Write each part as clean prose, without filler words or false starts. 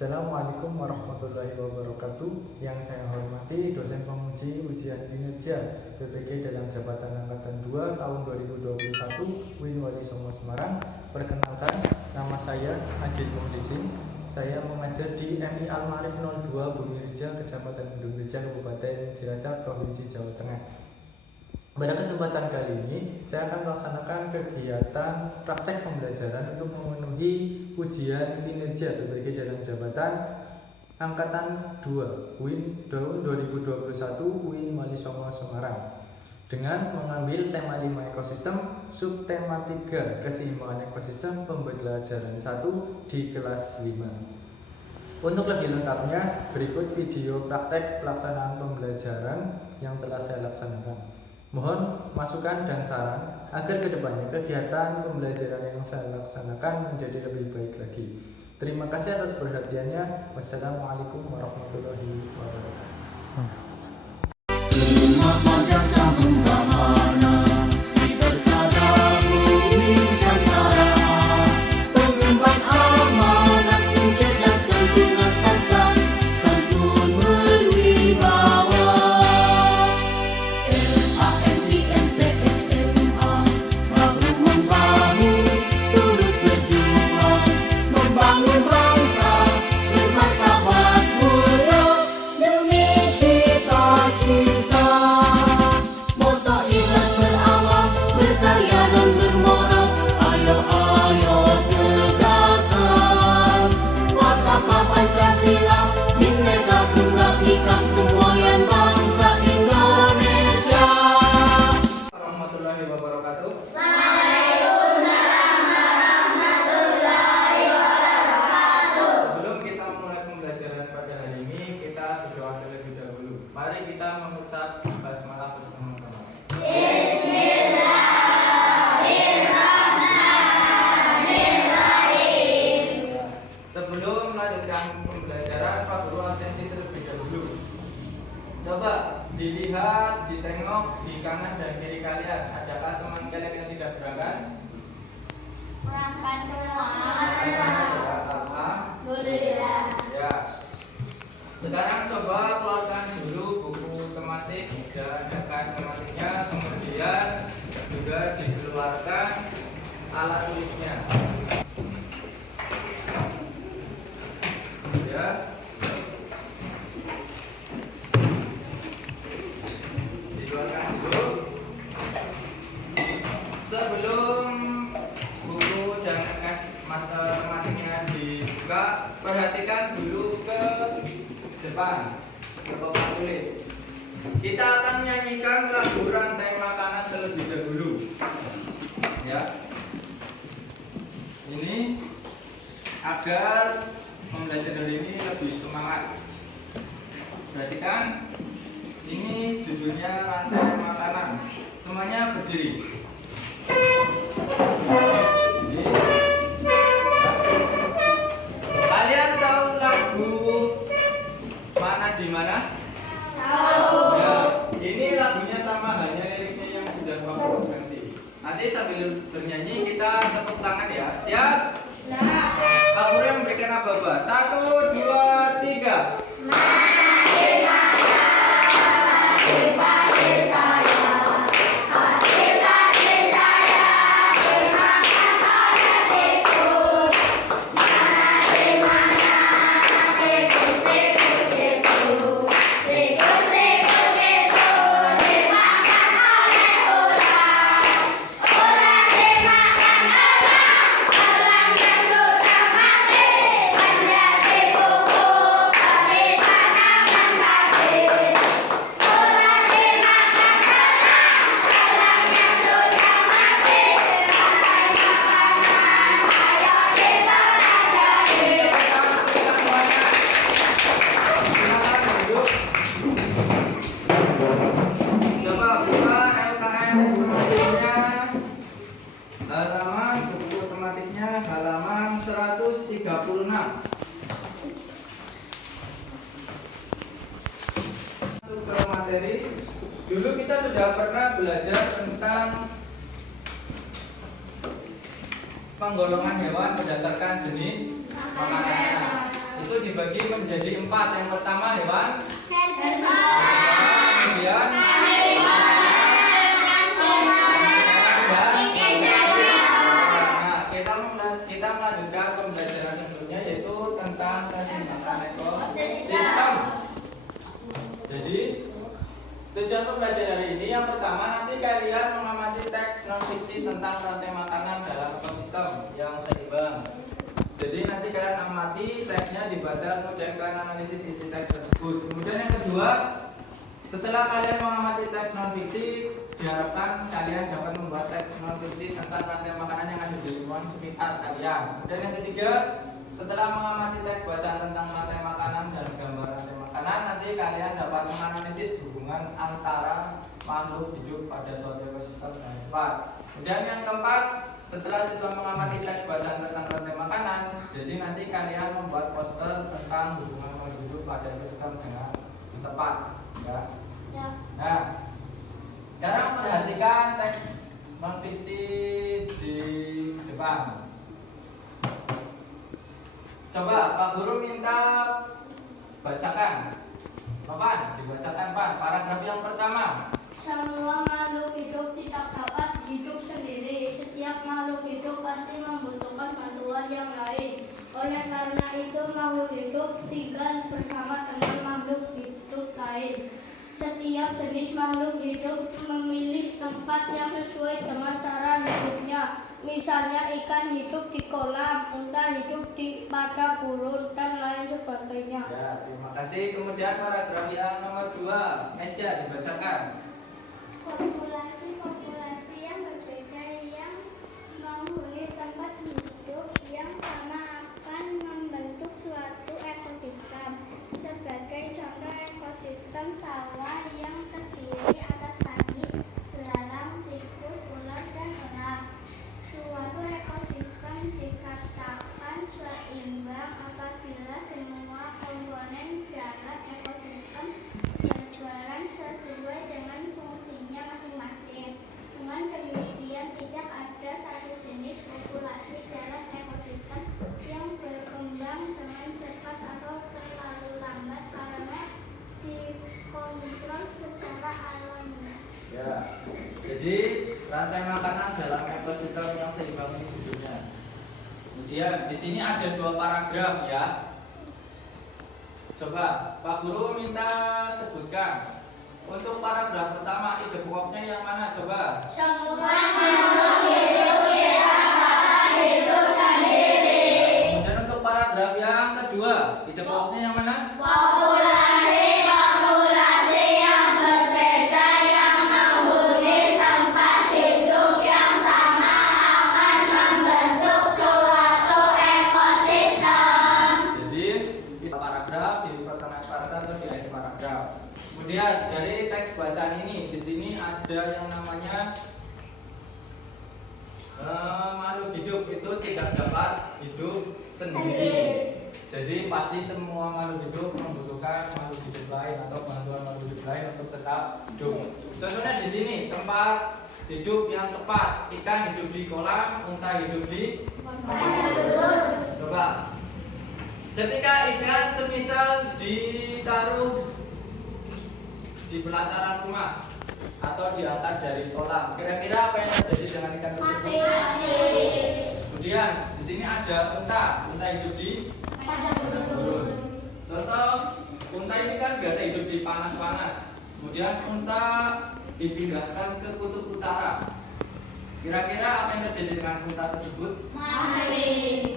Assalamualaikum warahmatullahi wabarakatuh. Yang saya hormati dosen penguji ujian kinerja PPG dalam jabatan angkatan 2 tahun 2021 UIN Wali Songo Semarang. Perkenalkan, nama saya Adit Muhlisin. Saya mengajar di MI Al-Ma'arif 02 Bumi Reja, Kecamatan Gunung Reja, Kabupaten Cilacap, Provinsi Jawa Tengah. Pada kesempatan kali ini, saya akan melaksanakan kegiatan praktek pembelajaran untuk memenuhi ujian kinerja PPG dalam jabatan angkatan 2 UIN tahun 2021 UIN Wali Songo Semarang dengan mengambil tema 5 ekosistem, subtema 3 keseimbangan ekosistem, pembelajaran 1 di kelas 5. Untuk lebih lengkapnya, berikut video praktek pelaksanaan pembelajaran yang telah saya laksanakan. Mohon masukan dan saran agar kedepannya kegiatan pembelajaran yang saya laksanakan menjadi lebih baik lagi. Terima kasih atas perhatiannya. Wassalamualaikum warahmatullahi wabarakatuh. Mari kita mengucap basmalah bersama-sama. Bismillahirrahmanirrahim. Sebelum melanjutkan pembelajaran, Pak Guru absensi terlebih dahulu. Coba dilihat, ditengok di kanan dan kiri kalian. Adakah teman kalian yang tidak berangkat? Berangkat semua. Alhamdulillah. Ya. Sekarang coba keluarkan dulu buku tematik dan rekan tematiknya, kemudian juga dikeluarkan alat tulisnya. Ya. Dikeluarkan dulu. Sebelum buku dan mata tematiknya dibuka, perhatikan dulu ke depan, ke papan tulis. Kita akan menyanyikan lagu rantai makanan terlebih dahulu. Ya. Ini agar pembelajaran hari ini lebih semangat. Perhatikan, ini judulnya rantai makanan. Semuanya berdiri. Ini. Kalian tahu lagu Mana di mana? Tahu. Ya, ini lagunya sama, hanya liriknya yang sudah kamu ganti. Nanti sambil bernyanyi kita tepuk tangan ya. Siap? Siap. Kamu yang memberikan aba-aba. 1, 2, 3. Halaman buku tematiknya halaman 136. Masuk ke materi. Dulu kita sudah pernah belajar tentang penggolongan hewan berdasarkan jenis makanannya. Itu dibagi menjadi 4. Yang pertama hewan, Herbivora. kemudian kita melanjutkan pembelajaran sebelumnya yaitu tentang keseimbangan ekosistem. Jadi tujuan pembelajaran hari ini yang pertama nanti kalian mengamati teks non fiksi tentang rantai makanan dalam ekosistem yang seimbang. Jadi nanti kalian amati teksnya dibaca kemudian kalian analisis isi teks tersebut. Kemudian yang kedua, setelah kalian mengamati teks non fiksi, diharapkan kalian dapat membuat teks non fiksi tentang rantai makanan yang ada di lingkungan sekitar kalian. Kemudian yang ketiga, setelah mengamati teks bacaan tentang rantai makanan dan gambar rantai makanan, nanti kalian dapat menganalisis hubungan antara makhluk hidup pada suatu ekosistem dan tempat. Kemudian yang keempat, setelah siswa mengamati teks bacaan tentang rantai makanan, jadi nanti kalian membuat poster tentang hubungan makhluk hidup pada ekosistem dengan tempat. Ya. Nah, sekarang perhatikan teks non fiksi di depan. Coba Pak Guru minta bacakan. Papan, dibacakan Pak. Paragraf yang pertama. Semua makhluk hidup tidak dapat hidup sendiri. Setiap makhluk hidup pasti membutuhkan bantuan yang lain. Oleh karena itu makhluk hidup tinggal bersama dengan makhluk hidup lain. Setiap jenis makhluk hidup memilih tempat yang sesuai dengan cara hidupnya. Misalnya ikan hidup di kolam, unta hidup di padang gurun, dan lain sebagainya. Ya, terima kasih. Kemudian paragraf yang nomor 2, Mesya dibacakan. Populasi yang berbeda yang menghuni tempat hidup yang sama akan membentuk suatu ekosistem. Sebagai contoh ekosistem sawah yang terdiri atas padi, belalang, tikus, ular, dan elang. Suatu ekosistem dikatakan seimbang apabila semua komponen dalam ekosistem berjalan sesuai dengan fungsinya masing-masing. Dengan demikian, tidak ada satu jenis populasi dalam ekosistem yang berkembang dengan cepat atau terlalu lambat karena dikontrol secara alami. Ya. Jadi rantai makanan dalam ekosistem yang seimbang ini judulnya. Kemudian di sini ada 2 paragraf ya. Coba Pak Guru minta sebutkan. Untuk paragraf pertama ide pokoknya yang mana coba? Semua makhluk hidup tidak dapat hidup sendiri. Kemudian untuk paragraf yang kedua ide pokoknya yang mana? Populasi yang berbeda yang menghuni tempat hidup yang sama akan membentuk suatu ekosistem. Jadi di paragraf, di pertengahan paragraf atau di akhir paragraf. Kemudian dari teks bacaan ini, di sini ada yang namanya makhluk hidup itu tidak dapat hidup sendiri. Jadi pasti semua makhluk hidup membutuhkan makhluk hidup lain atau bantuan makhluk hidup lain untuk tetap hidup. Contohnya di sini tempat hidup yang tepat, ikan hidup di kolam, unta hidup di coba. Ketika ikan semisal ditaruh di pelataran rumah atau diangkat dari kolam, kira-kira apa yang terjadi dengan ikan tersebut? Kemudian di sini ada unta hidup di padang gurun. Contoh, unta ini kan biasa hidup di panas-panas. Kemudian unta dipindahkan ke kutub utara. Kira-kira apa yang terjadi dengan unta tersebut? Mati.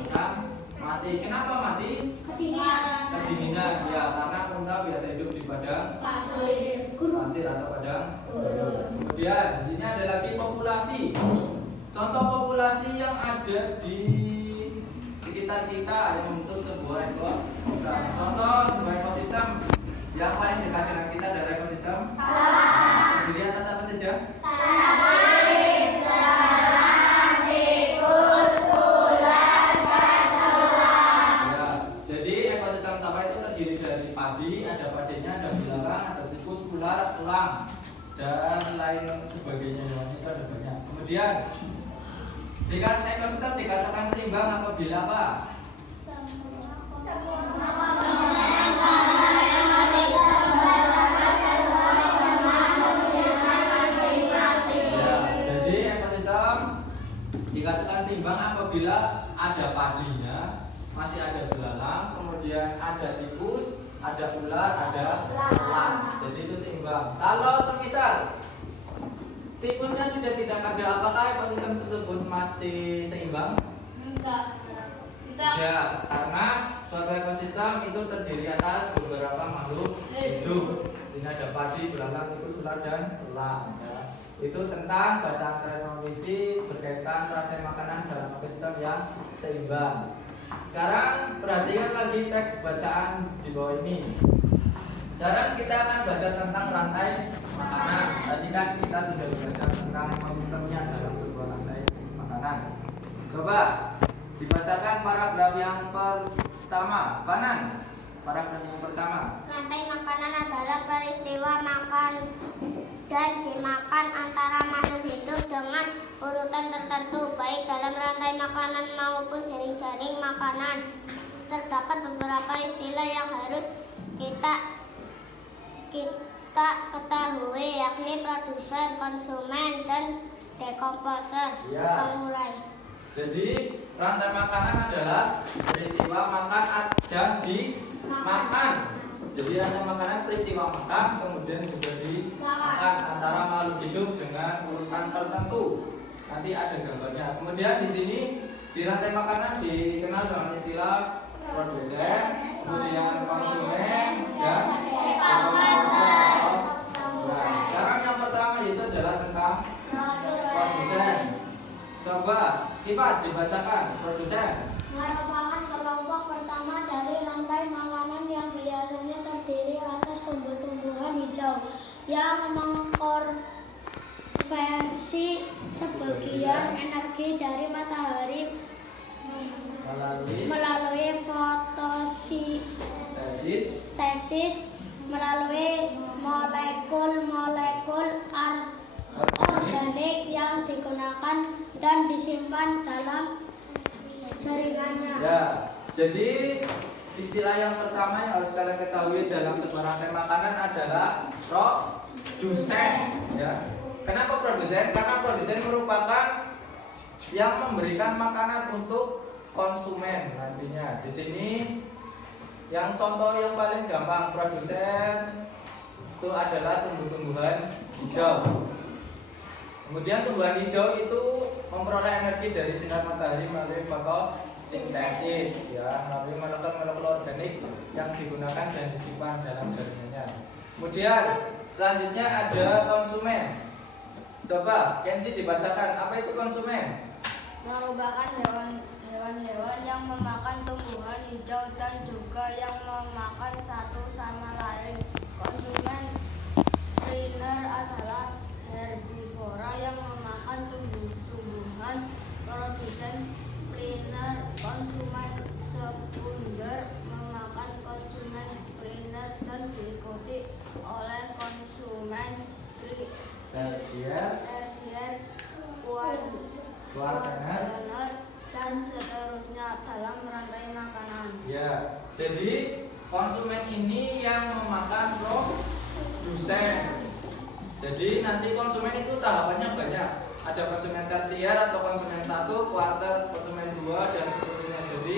Kenapa mati? Kedinginan. Ya, karena unta biasa hidup di padang pasir atau padang. Kemudian di sini ada lagi populasi. Contoh populasi yang ada di sekitar kita yang membentuk sebuah ekosistem. Contoh sebuah ekosistem yang paling dekat dengan kita adalah ekosistem terdiri atas apa saja? Ada padinya, ada belalang, ada tikus, ular, elang, dan lain sebagainya. Itu ada banyak. Kemudian, jika ekosistem dikatakan seimbang apabila apa? Semua kemudian ada tikus, ada ular, ada elang. Jadi itu seimbang. Kalau semisal tikusnya sudah tidak ada, apakah ekosistem tersebut masih seimbang? Enggak. Ya, karena suatu ekosistem itu terdiri atas beberapa makhluk hidup. Sini ada padi, belalang, tikus, ular, dan elang. Ya. Itu tentang bacaan transmisi berkaitan rantai makanan dalam ekosistem yang seimbang. Sekarang perhatikan lagi teks bacaan di bawah ini. Sekarang kita akan baca tentang rantai makanan. Tadi kan kita sudah belajar tentang ekosistemnya dalam sebuah rantai makanan. Coba dibacakan paragraf yang pertama. Fanan, paragraf yang pertama. Rantai makanan adalah peristiwa makan dan dimakan antara makhluk hidup dengan urutan tertentu, baik dalam rantai makanan maupun jaring-jaring makanan. Terdapat beberapa istilah yang harus kita ketahui, yakni produsen, konsumen, dan dekomposer, Ya. pengurai. Jadi rantai makanan adalah peristiwa makan dan dimakan. Jadi rantai makanan peristiwa makan kemudian juga dimakan antara makhluk hidup dengan urutan tertentu. Nanti ada gambarnya. Kemudian di sini di rantai makanan dikenal dengan istilah produsen, kemudian konsumen, dan dekomposer. Nah, sekarang yang pertama itu adalah tentang produsen. Coba Ifat dibacakan produsen. Merupakan kelompok pertama dari rantai makanan yang biasanya terdiri atas tumbuh-tumbuhan hijau yang mengkonversi sebagian energi dari matahari melalui fotosintesis melalui molekul-molekul organik yang digunakan dan disimpan dalam jaringannya. Ya, jadi istilah yang pertama yang harus kalian ketahui dalam sebuah rantai makanan adalah produsen. Ya. Kenapa produsen? Karena produsen merupakan yang memberikan makanan untuk konsumen nantinya. Di sini yang contoh yang paling gampang produsen itu adalah tumbuh-tumbuhan hijau. Kemudian tumbuhan hijau itu memperoleh energi dari sinar matahari melalui fotosintesis, ya, melalui molekul-molekul organik yang digunakan dan disimpan dalam jaringannya. Kemudian selanjutnya ada konsumen. Coba Kenji dibacakan, apa itu konsumen? Merupakan hewan-hewan yang memakan tumbuhan hijau dan juga yang memakan satu sama lain. Konsumen primer adalah herbivora yang memakan tumbuh-tumbuhan. Produsen primer, konsumen sekunder memakan konsumen primer dan diikuti oleh konsumen Tersier, kuartener, dan seterusnya dalam rantai makanan. ya. Jadi konsumen ini yang memakan produsen. Jadi nanti konsumen itu tahapannya banyak. Ada konsumen tersier atau konsumen 1, kuarter, konsumen 2, dan seterusnya. Jadi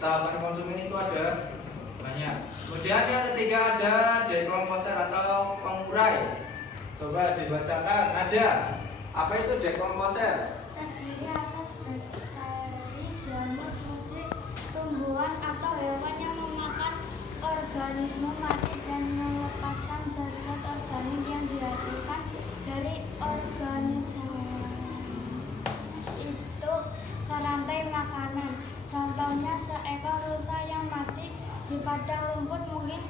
tahapan konsumen itu ada banyak. Kemudian yang ketiga ada dekomposer atau pengurai. Coba dibacakan. Ada. Apa itu dekomposer? Terdiri atas bakteri, jamur, musik, tumbuhan atau hewan yang memakan organisme mati dan melepaskan zat-zat organik yang dihasilkan dari organisme itu ke rantai makanan. Contohnya seekor rusa yang mati di padang rumput mungkin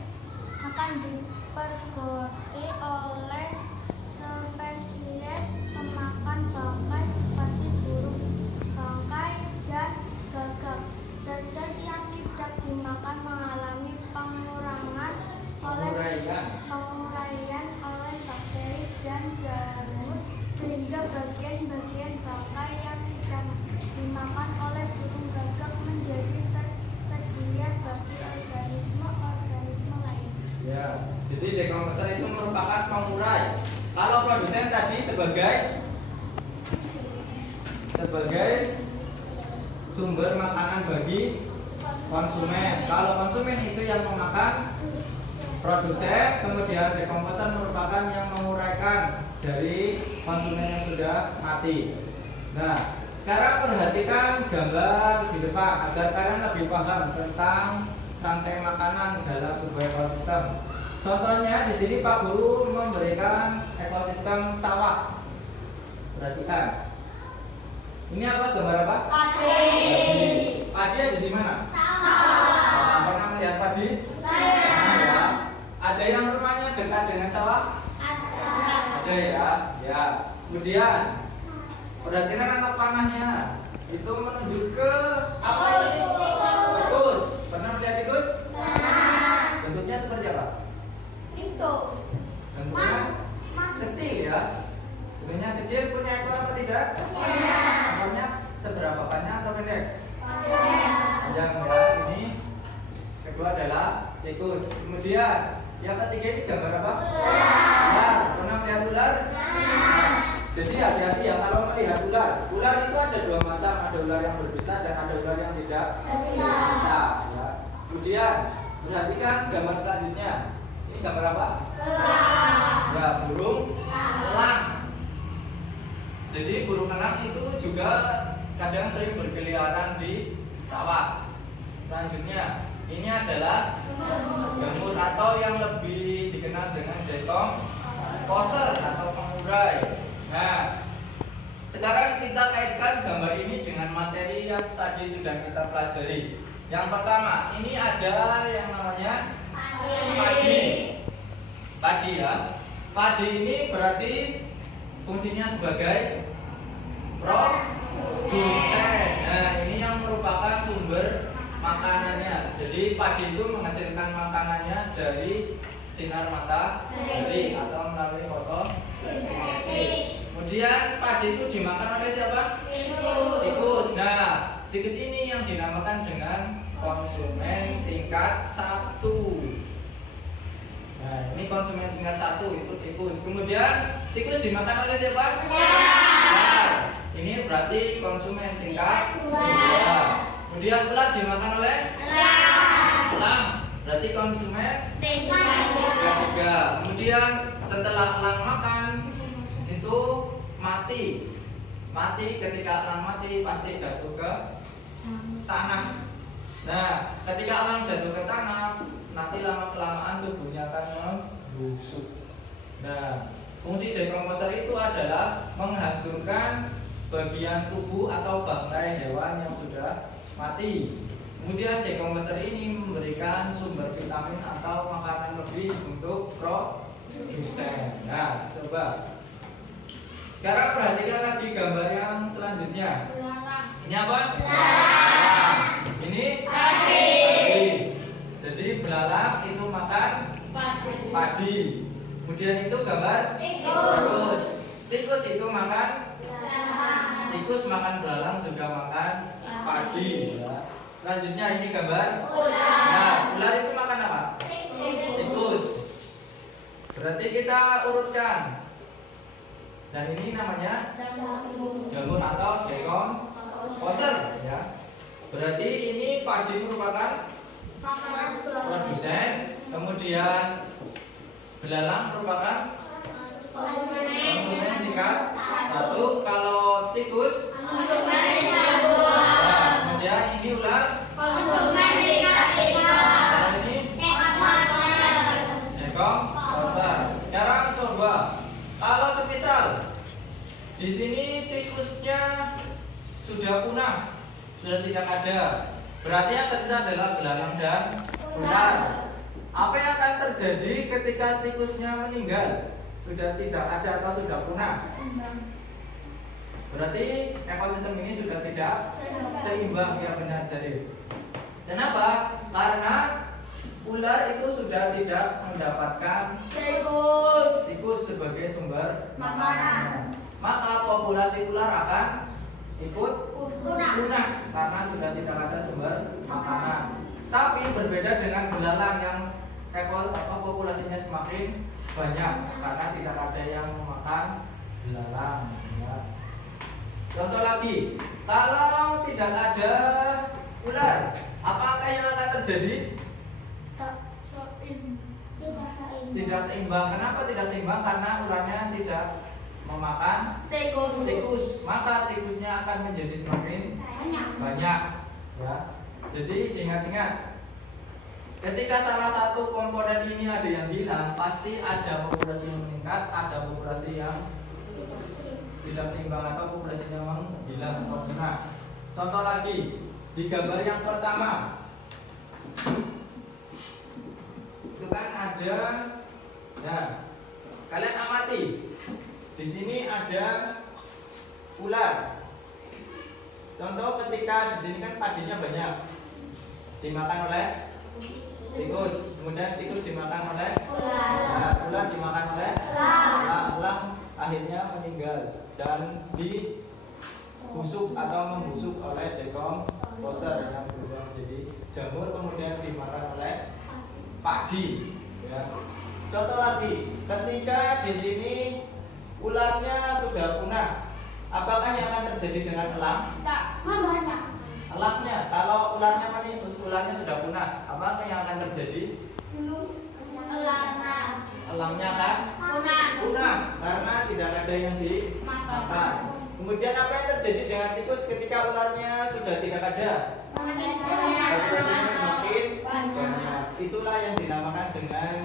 akan diperkuti oleh spesies pemakan bangkai seperti burung bangkai dan gagak. Zat-zat yang tidak dimakan mengalami penguraian oleh bakteri dan jamur, sehingga bagian-bagian bangkai yang tidak dimakan oleh burung gagak menjadi tersedia bagi organisme lain. Ya, jadi dekomposer itu merupakan pengurai. Kalau produsen tadi sebagai sumber makanan bagi konsumen. Kalau konsumen itu yang memakan, produsen, kemudian dekomposan merupakan yang menguraikan dari konsumen yang sudah mati. Nah, sekarang perhatikan gambar di depan agar kalian lebih paham tentang rantai makanan dalam sebuah ekosistem. Contohnya di sini Pak Guru memberikan ekosistem sawah. Perhatikan. Ini apa, gambar apa? Padi. Padi ada di mana? Sawah. Pernah melihat padi? Saya. Ya. Ada yang rumahnya dekat dengan sawah? Ada ya. Ya. Kemudian perhatikan anak panahnya. Itu menuju ke apa ini? Tikus. Pernah melihat tikus? Bentuknya seperti apa? Bentuknya kecil ya. Bentuknya kecil, punya ekor apa tidak? Ekornya seberapa panjang atau pendek? Panjang ya. Ini kedua adalah tikus. Kemudian yang ketiga ini gambar apa? Ular. Pernah melihat ular? Jadi hati-hati ya kalau melihat ular. Ular itu ada dua macam, ada ular yang berbisa dan ada ular yang tidak berbisa. Ya. Kemudian perhatikan gambar selanjutnya. Ini gambar apa? Ya, burung elang. Jadi burung elang itu juga kadang sering berkeliaran di sawah. Selanjutnya, ini adalah jamur atau yang lebih dikenal dengan dekomposer atau pengurai. Nah, sekarang kita kaitkan gambar ini dengan materi yang tadi sudah kita pelajari. Yang pertama, ini ada yang namanya padi. Padi ya. Padi ini berarti fungsinya sebagai produsen. Nah, ini yang merupakan sumber makanannya. Jadi padi itu menghasilkan makanannya dari sinar matahari atau melalui fotosintesis. Kemudian padi itu dimakan oleh siapa? Tikus. Nah, tikus ini yang dinamakan dengan konsumen tingkat 1. Nah, ini konsumen tingkat 1 itu tikus. Kemudian tikus dimakan oleh siapa? Ular. Ini berarti konsumen tingkat 2. Kemudian ular dimakan oleh elang. Berarti konsumen tingkat 3. Kemudian setelah elang makan itu mati. Ketika elang mati pasti jatuh ke tanah. Nah, ketika elang jatuh ke tanah, nanti lama-kelamaan tubuhnya akan membusuk. Nah, fungsi dekomposer itu adalah menghancurkan bagian tubuh atau bangkai hewan yang sudah mati. Kemudian dekomposer ini memberikan sumber vitamin atau makanan lebih untuk produsen. Nah, coba sekarang perhatikan lagi gambar yang selanjutnya. Ini apa? Ini padi. Jadi belalang itu makan padi. Kemudian itu gambar tikus. Tikus itu makan tikus makan belalang juga makan padi. Ya. Selanjutnya ini gambar ular. Nah, ular itu makan apa? Tikus. Berarti kita urutkan. Dan ini namanya jamur atau dekomposer ya. Berarti ini padi merupakan produsen, kemudian belalang merupakan konsumen tingkat 1. Kalau tikus kemudian ini ular ini dekomposer. Sekarang coba kalau semisal di sini tikusnya sudah punah, sudah tidak ada, berarti yang tersisa adalah belalang dan ular. Apa yang akan terjadi ketika tikusnya meninggal? Sudah tidak ada atau sudah punah? Berarti ekosistem ini sudah tidak seimbang, ya benar Syarif. Kenapa? Karena ular itu sudah tidak mendapatkan tikus sebagai sumber makanan. Maka populasi ular akan ikut punah karena sudah tidak ada sumber makanan. Tapi berbeda dengan belalang yang populasinya semakin banyak karena tidak ada yang memakan belalang. Ya. Contoh lagi, kalau tidak ada ular. Apakah yang akan terjadi? Tidak seimbang. Kenapa tidak seimbang? Karena ularnya tidak memakan tikus. Maka tikusnya akan menjadi semakin banyak. Ya. Jadi diingat-ingat. Ketika salah satu komponen ini ada yang hilang, pasti ada populasi yang meningkat, ada populasi yang tidak seimbang atau populasinya memang hilang atau punah. Contoh lagi di gambar yang pertama, itu kan ada, nah kalian amati, di sini ada ular. Contoh ketika di sini kan padinya banyak, dimakan oleh tikus, kemudian tikus dimakan oleh ular dimakan oleh elang, akhirnya meninggal dan dibusuk atau membusuk oleh decomposer yang berubah menjadi jamur, kemudian dimakan oleh padi. Ya. Contoh lagi, ketika di sini ularnya sudah punah, apakah yang akan terjadi dengan elang? Banyak. Elangnya, kalau ularnya ularnya sudah punah, apa yang akan terjadi? Elangnya kan punah karena tidak ada yang dimakan. Kemudian apa yang terjadi dengan tikus ketika ularnya sudah tidak ada? Populasinya semakin banyak. Itulah yang dinamakan dengan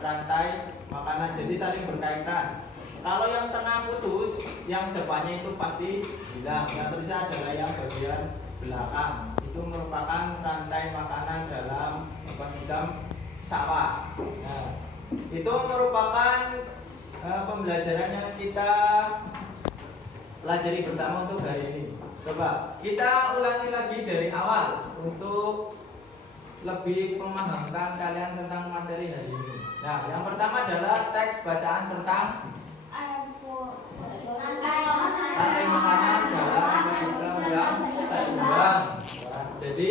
rantai makanan. Jadi saling berkaitan. Kalau yang tengah putus, yang depannya itu pasti hilang. Yang tersisa adalah yang bagian belakang. Itu merupakan rantai makanan dalam ekosistem sawah. Nah, itu merupakan pembelajaran yang kita pelajari bersama untuk hari ini. Coba kita ulangi lagi dari awal untuk lebih memahamkan kalian tentang materi hari ini. Nah, yang pertama adalah teks bacaan tentang rantai makanan dalam ekosistem yang seimbang. Jadi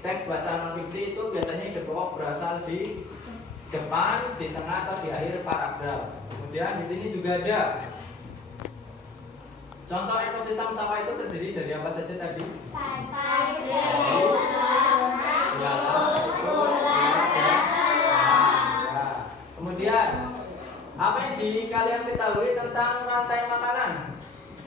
teks bacaan non fiksi itu biasanya ide pokok berasal di depan, di tengah atau di akhir paragraf. Kemudian di sini juga ada contoh ekosistem sawah itu terdiri dari apa saja tadi? Kemudian apa yang kalian ketahui tentang rantai makanan?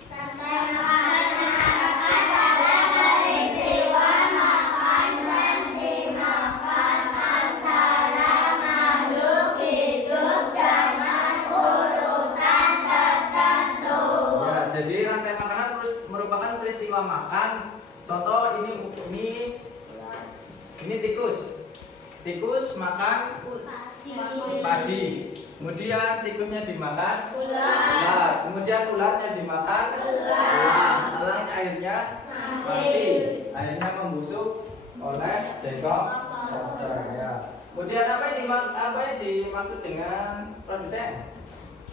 Rantai makanan adalah peristiwa makan dan dimakan antara makhluk hidup dengan urutan tertentu. Ya, jadi rantai makanan merupakan peristiwa makan. Contoh ini tikus. Tikus makan padi. Kemudian tikusnya dimakan ular. Kemudian ularnya dimakan elang. Elangnya akhirnya mati. Akhirnya membusuk oleh decomposer. Ya. Kemudian apa yang dimaksud dengan produsen?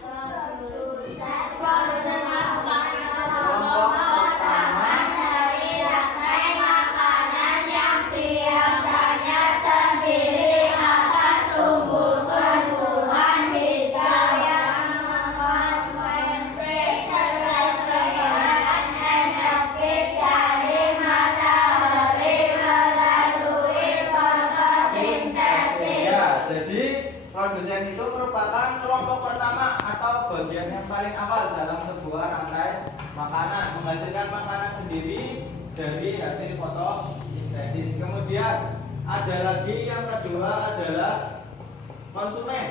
Produsen merupakan kelompok pertama dari rantai makanan yang biasanya terdiri atas tumbuh-tumbuhan hijau yang mengkonsumsi keseimbangan energi dari matahari melalui fotosintesis. Ya, jadi produsen itu merupakan kelompok pertama atau bagian yang paling awal dalam sebuah rantai makanan, menghasilkan makanan sendiri dari hasil fotosintesis. Kemudian ada lagi yang kedua adalah konsumen.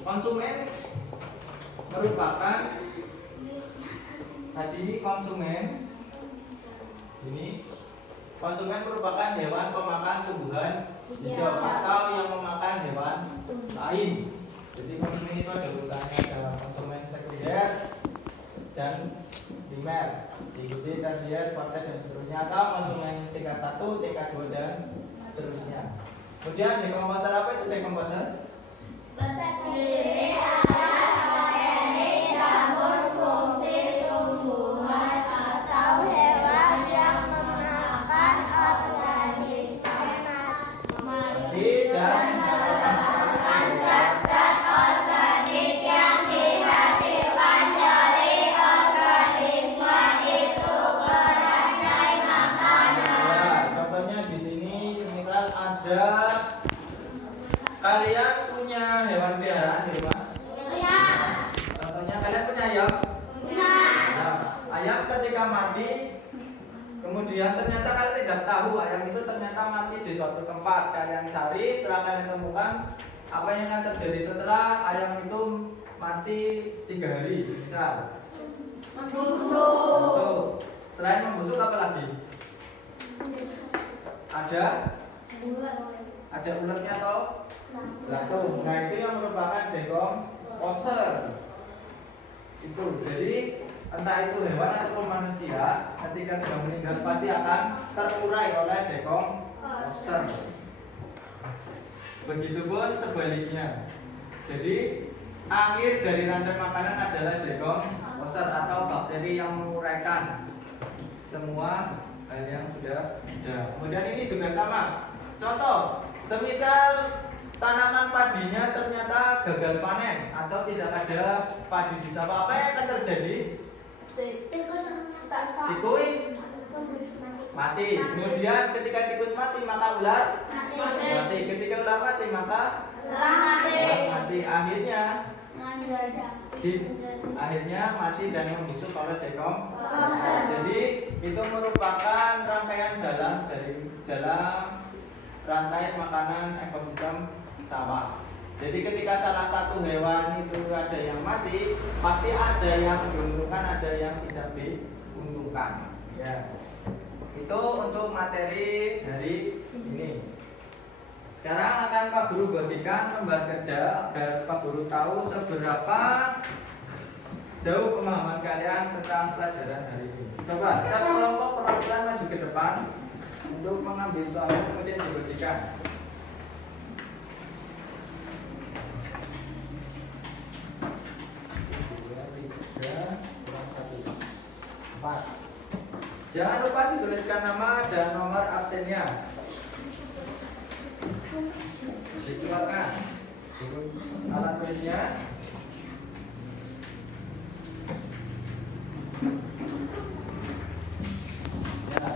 Konsumen merupakan tadi konsumen merupakan hewan pemakan tumbuhan hijau atau yang memakan hewan lain. Jadi konsumen itu ada urutannya, ada konsumen sekunder dan primer, diikuti tersier, kuartet dan seterusnya, atau konsumen tingkat 1, tingkat 2 dan seterusnya. Kemudian decomposer, apa itu decomposer? Terdiri atas organik campur fungsi tumbuhan atau hewan yang memakan organisme mati dan melepaskan zat-zat organik yang dihasilkan dari organisme itu ke Ada kalian punya hewan peliharaan di rumah? Punya. Contohnya kalian punya ayam? Punya. Nah, ayam ketika mati, kemudian ternyata kalian tidak tahu ayam itu ternyata mati di suatu tempat. Kalian cari, setelah kalian temukan, apa yang akan terjadi setelah ayam itu mati 3 hari, misal? Membusuk. Selain membusuk apa lagi? Ada ularnya atau belatung. Nah, itu yang merupakan decomposer. Itu. Jadi entah itu hewan ataupun manusia, ketika sudah meninggal pasti akan terurai oleh decomposer. Begitupun sebaliknya. Jadi akhir dari rantai makanan adalah decomposer atau bakteri yang menguraikan semua hal yang sudah ada. Kemudian ini juga sama. Contoh, semisal tanaman padinya ternyata gagal panen atau tidak ada padi di sawah, apa yang akan terjadi? Tikus mati. Kemudian ketika tikus mati maka ular mati. Ketika ular mati maka mati. Akhirnya mati dan membusuk oleh decomposer. Jadi itu merupakan rangkaian dalam rantai makanan ekosistem sawah. Jadi ketika salah satu hewan itu ada yang mati, pasti ada yang diuntungkan, ada yang tidak diuntungkan. Ya. Itu untuk materi dari ini. Sekarang akan Pak Guru bagikan lembar kerja agar Pak Guru tahu seberapa jauh pemahaman kalian tentang pelajaran hari ini. Coba setiap kelompok perwakilan maju ke depan untuk mengambil soal kemudian dibagikan. Jangan lupa dituliskan nama dan nomor absennya. Dikeluarkan alat tulisnya. Ya,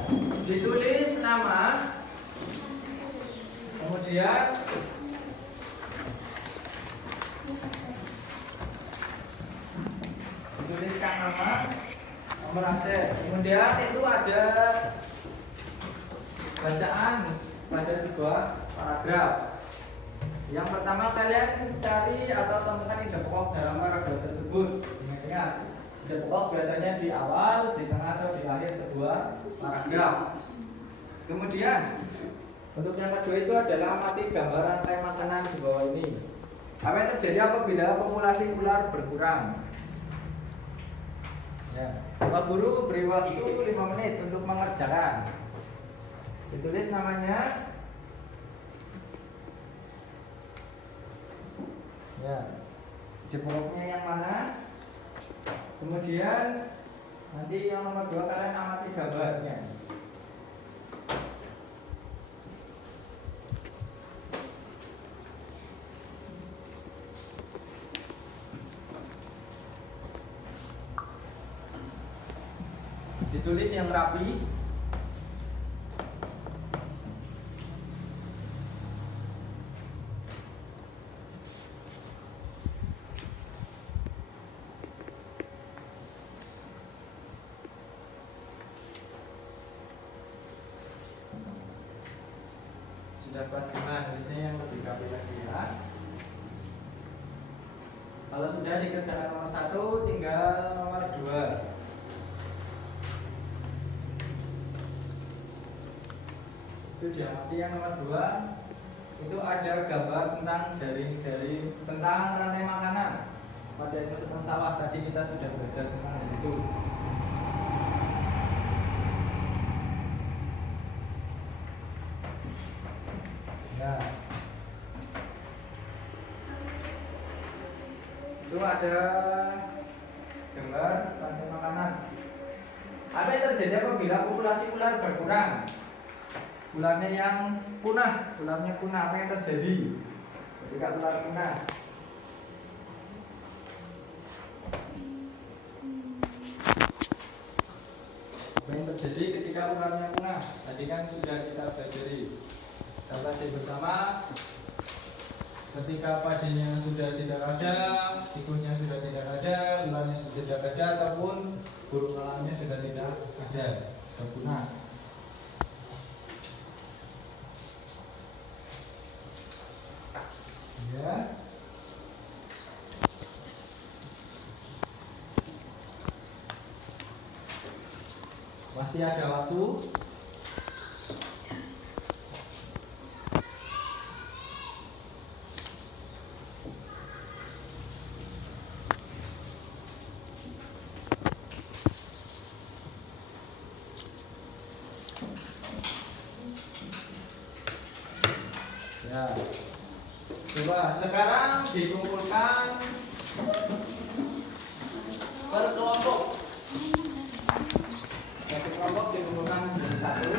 ditulis nama, kemudian dituliskan nama, nomor absen. Kemudian itu ada bacaan pada sebuah paragraf. Yang pertama kalian cari atau temukan ide pokok dalam paragraf tersebut. Ingat, ide pokok biasanya di awal, di tengah atau di akhir sebuah paragraf. Kemudian untuk yang kedua itu adalah amati gambar rantai makanan di bawah ini. Apa yang terjadi apabila populasi ular berkurang? Ya, Pak Guru beri waktu 5 menit untuk mengerjakan. Ditulis namanya. Ya, ide pokoknya yang mana? Kemudian nanti yang nomor 2 kalian amati gambarnya. Ditulis yang rapi. Sudah kelas 5, nulisnya yang lebih rapi lagi ya. Kalau sudah dikerjakan nomor 1, tinggal nomor 2. Itu diamati yang nomor 2. Itu ada gambar tentang jaring-jaring, tentang rantai makanan pada ekosistem sawah. Tadi kita sudah belajar tentang itu. Nah, itu ada gambar rantai makanan. Apa yang terjadi apabila populasi ular berkurang? Ularnya yang punah, apa yang terjadi ketika ular punah? Apa yang terjadi ketika ularnya punah? Tadi kan sudah kita pelajari. Kalkulasi bersama. Ketika padinya sudah tidak ada, tikusnya sudah tidak ada, ularnya sudah tidak ada, ataupun burung elangnya sudah tidak ada, sudah punah. Ya. Masih ada waktu. Ya. Coba sekarang dikumpulkan per kelompok. Satu kelompok dikumpulkan menjadi satu.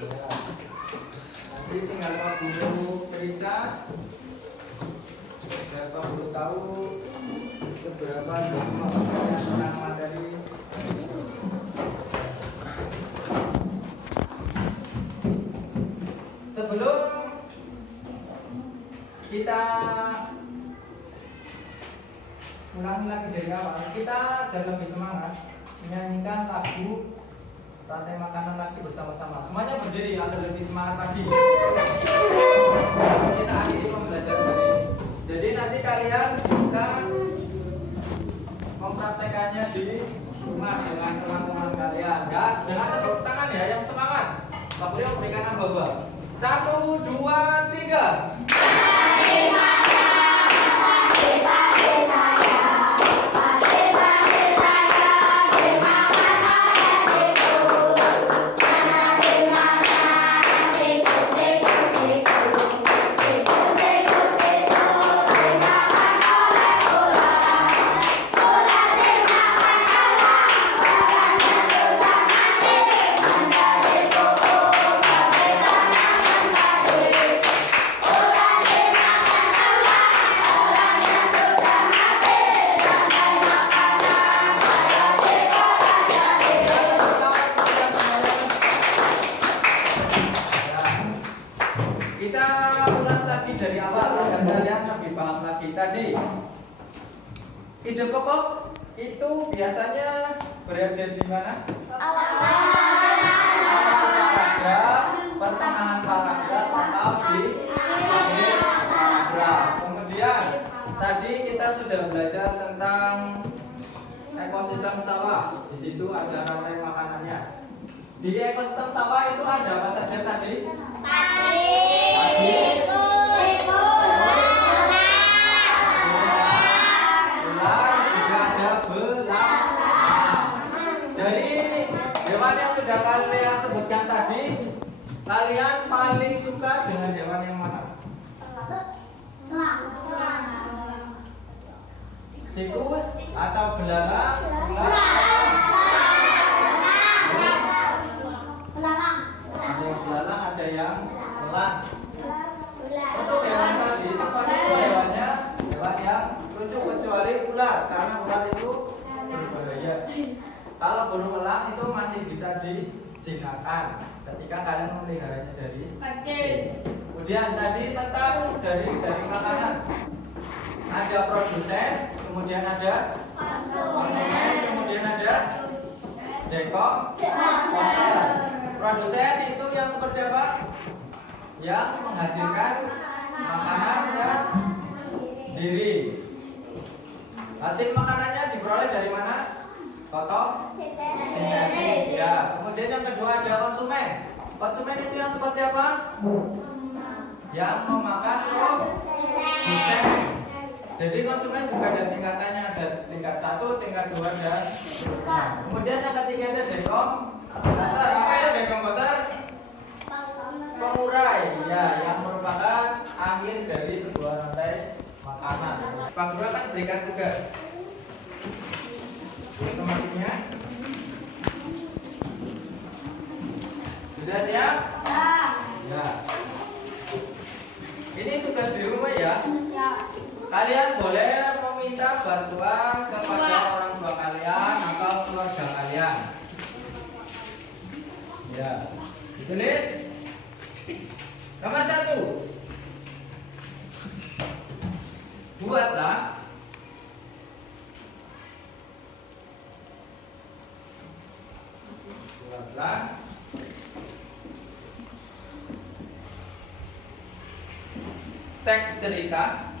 Ya. Nanti tinggal Pak Guru periksa, biar Pak Guru tahu seberapa jumlah tentang materi. Sebelum kita ulangi lagi dari awal, kita agar lebih semangat menyanyikan lagu rantai makanan lagi bersama-sama. Semuanya berdiri agar lebih semangat lagi. Kita akhiri pembelajaran ini. Jadi nanti kalian bisa mempraktekannya di rumah dengan teman-teman kalian, ya. Dengan tepuk tangan ya, yang semangat. Pak Beliau berikan namba. 1, 2, 3. Kita ulas lagi dari awal agar kalian lebih paham lagi. Tadi ide pokok itu biasanya berada di mana? Awal paragraf, pertengahan paragraf, atau di akhir paragraf. Kemudian tadi kita sudah belajar tentang ekosistem sawah. Di situ ada rantai makanannya. Di ekosistem sawah itu ada apa saja tadi? Ular, juga ada belalang. Dari hewan yang sudah kalian sebutkan tadi, kalian paling suka dengan hewan yang mana? Tikus atau belalang? Ada yang belalang, ada yang elang. Untuk hewan tadi, semuanya itu hewan yang lucu kecuali ular, karena ular itu berbahaya. Kalau burung elang itu masih bisa dijinakkan ketika kalian memeliharanya dari kecil. Kemudian tadi tentang jaring-jaring makanan. Ada produsen, kemudian ada konsumen, kemudian ada dekorator. Produsen itu yang seperti apa? Yang menghasilkan makanan sendiri. Hasil makanannya diperoleh dari mana? Fotosintesis. Ya. Kemudian yang kedua ada konsumen. Konsumen itu yang seperti apa? Yang memakan produsen. Jadi konsumen juga ada tingkatannya, ada tingkat 1, tingkat 2, dan seterusnya. Kemudian yang ketiga ada dekomposer. Apa itu dekomposer? Pengurai, ya, yang merupakan akhir dari sebuah rantai makanan. Pak Guru akan berikan tugas. Teman-temannya sudah siap? Ya. Ini tugas di rumah ya. Kalian boleh meminta bantuan kepada orang tua kalian atau keluarga kalian? Ya, ditulis. Nomor 1. Buatlah teks cerita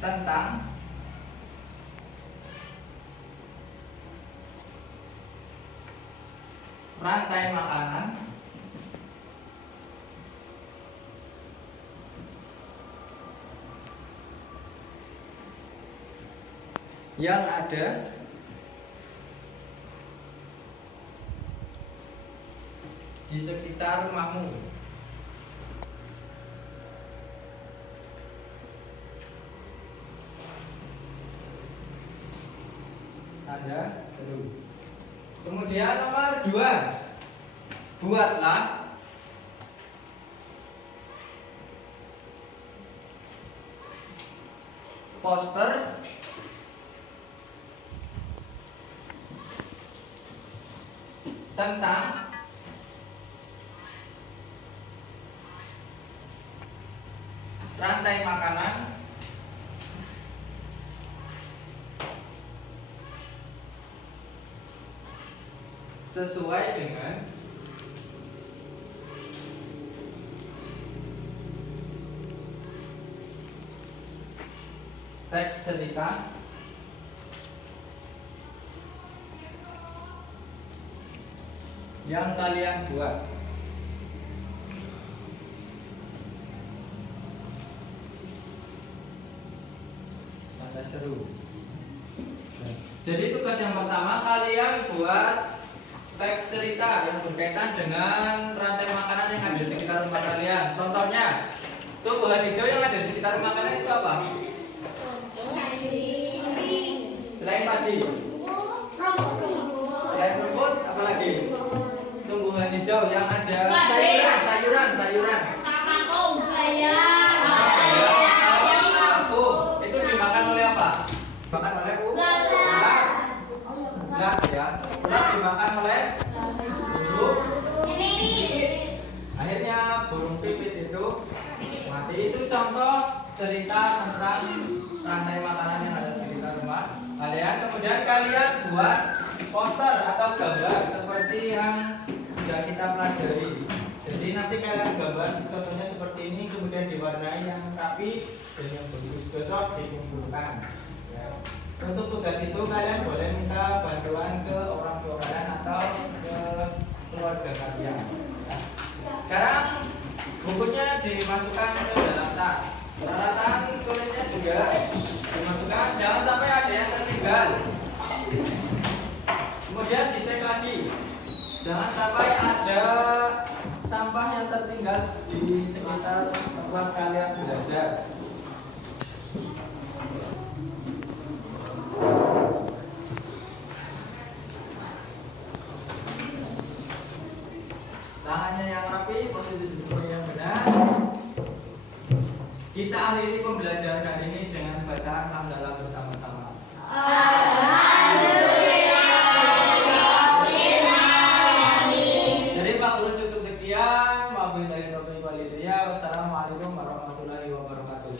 tentang rantai makanan yang ada di sekitar rumahmu. Ada seru. Kemudian nomor 2. Buatlah poster tentang rantai makanan sesuai dengan teks cerita yang kalian buat. Tanda seru. Jadi tugas yang pertama, kalian buat teks cerita yang berkaitan dengan rantai makanan yang ada di sekitar rumah kalian. Contohnya, tumbuhan hijau yang ada di sekitar rumah kalian itu apa? Selain padi, selain rumput, apa lagi? Tumbuhan hijau yang ada sayuran. Itu dimakan oleh apa? Dimakan oleh ulat ya. Ulat dimakan oleh burung pipit. Akhirnya burung pipit itu mati. Itu contoh cerita tentang rantai makanan yang ada di sekitar rumah kalian. Kemudian kalian buat poster atau gambar seperti yang sudah kita pelajari. Jadi nanti kalian gambar contohnya seperti ini, kemudian diwarnai yang rapi dan yang bagus, besok dikumpulkan. Ya. Untuk tugas itu kalian boleh minta bantuan ke orang tua kalian atau ke keluarga kalian. Nah, sekarang bukunya dimasukkan ke dalam tas. Peralatan tulisnya juga dimasukkan, jangan sampai ada yang tertinggal. Kemudian dicek lagi, jangan sampai ada sampah yang tertinggal di sekitar tempat kalian belajar. Tangannya yang rapi, posisi duduknya yang benar. Kita akhiri pembelajaran hari ini dengan bacaan hamdalah bersama-sama. Jadi Pak Guru cukup sekian. Wassalamualaikum warahmatullahi wabarakatuh.